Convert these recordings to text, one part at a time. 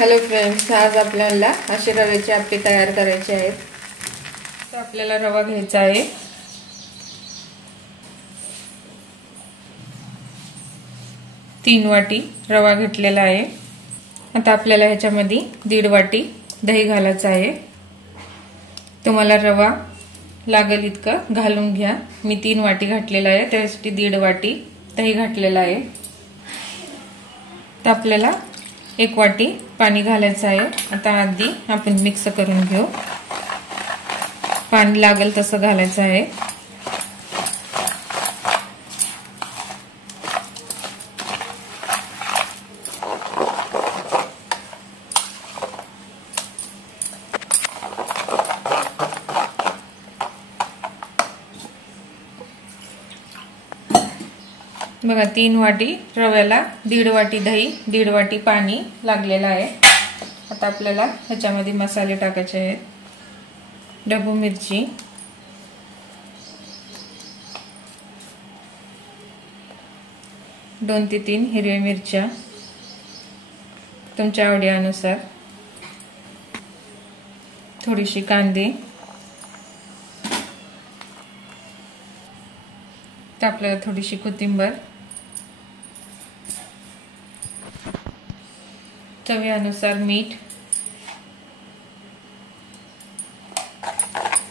Hello friends, आज आपल्याला अशी रव्याची आप्पे तयार करायचे आहेत। तर आपल्याला रवा घ्यायचा आहे। तीन वाटी रवा घेतलेला आहे। आता आपल्याला ह्याच्यामध्ये 1.5 वाटी दही घालायचं आहे। तुम्हाला रवा लागेल इतकं घालून घ्या। मी 3 वाटी घातलेला आहे, त्यासाठी 1.5 वाटी दही घातलेला आहे। तर आपल्याला 1 वाटी पाणी घालायचं आहे। आता आधी आपण मिक्स करून घेऊ। पाणी लागेल तसं घालायचं आहे। बघा, 3 वाटी रव्याला 1.5 वाटी दही, 1.5 वाटी पाणी लागलेलं आहे। आता आपल्याला ह्याच्यामध्ये मसाले टाकायचे आहेत। ढबू मिरची, दोन ते 3 हिरव्या मिरच्या तुमच्या आवडीनुसार, थोडीशी कांदे, तर आपल्याला थोडीशी कोथिंबीर, चवीनुसार मीठ।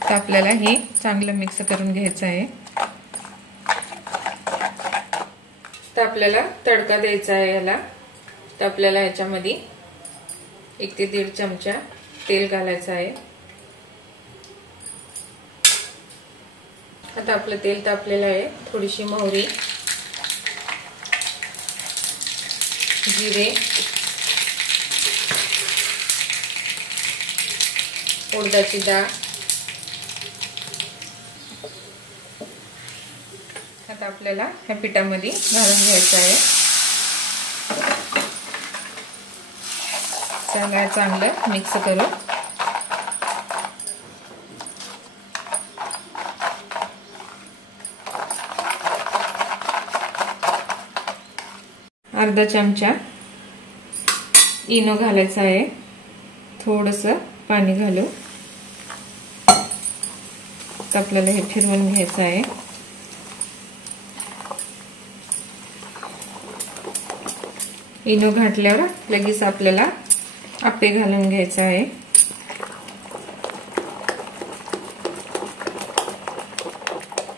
तर आपल्याला हे चांगलं मिक्स करून घ्यायचं आहे। तर आपल्याला तडका द्यायचा आहे याला। तर आपल्याला ह्याच्यामध्ये 1 ते 1.5 चमचा तेल घालायचं आहे। आता आपलं तेल तापलेलं आहे। थोडीशी मोहरी, जिरे, उडदाची डाळ। आता आपल्याला ह्या पिठामध्ये घालून घ्यायचं आहे। चला चांगलं मिक्स करू। अर्धा चमचा इनो घालायचा आहे। थोडंसं पाणी घालू। तर आपल्याला हे फिरवून घ्यायचं आहे। इनो घातल्यावर लगेच आपल्याला आप्पे घालून घ्यायचं आहे।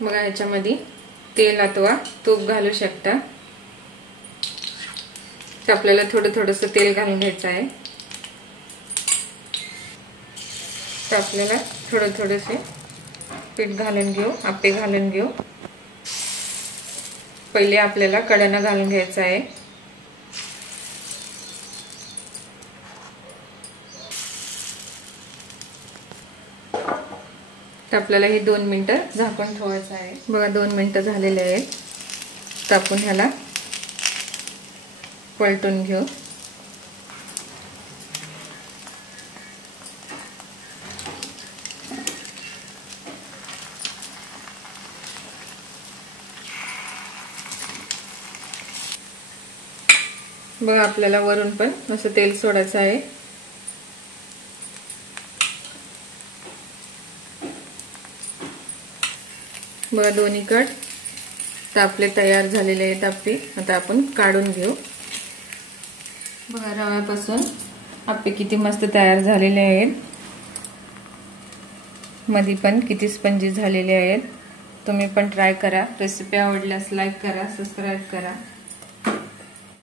बघा, ह्याच्यामध्ये तेल अथवा तूप घालू शकता। तर आपल्याला थोडंसं तेल घालून घ्यायचं आहे। तर आपल्याला थोडेसे पीठ घालून घेऊ, आप्पे घालून घेऊ। पहिले आपल्याला कढणं घालून घ्यायचं आहे। तर आपल्याला हे 2 मिनिटं झाकून ठेवायचं आहे। बघा, 2 मिनिटं झालेले आहेत। तर आपण ह्याला पलटून घेऊ। बघा, आपल्याला वरून पण असं तेल सोडायचं आहे। बघा, दोन्ही कड तापले तयार झालेले आहेत आप्पे। आता आपण काढून घेऊ। बघा, रव्यापासून आप्पे किती मस्त तयार झालेले आहेत। मध्ये पण किती स्पंजी झालेले आहेत। तुम्ही पण ट्राय करा। रेसिपी आवडल्यास लाईक करा, सबस्क्राईब करा।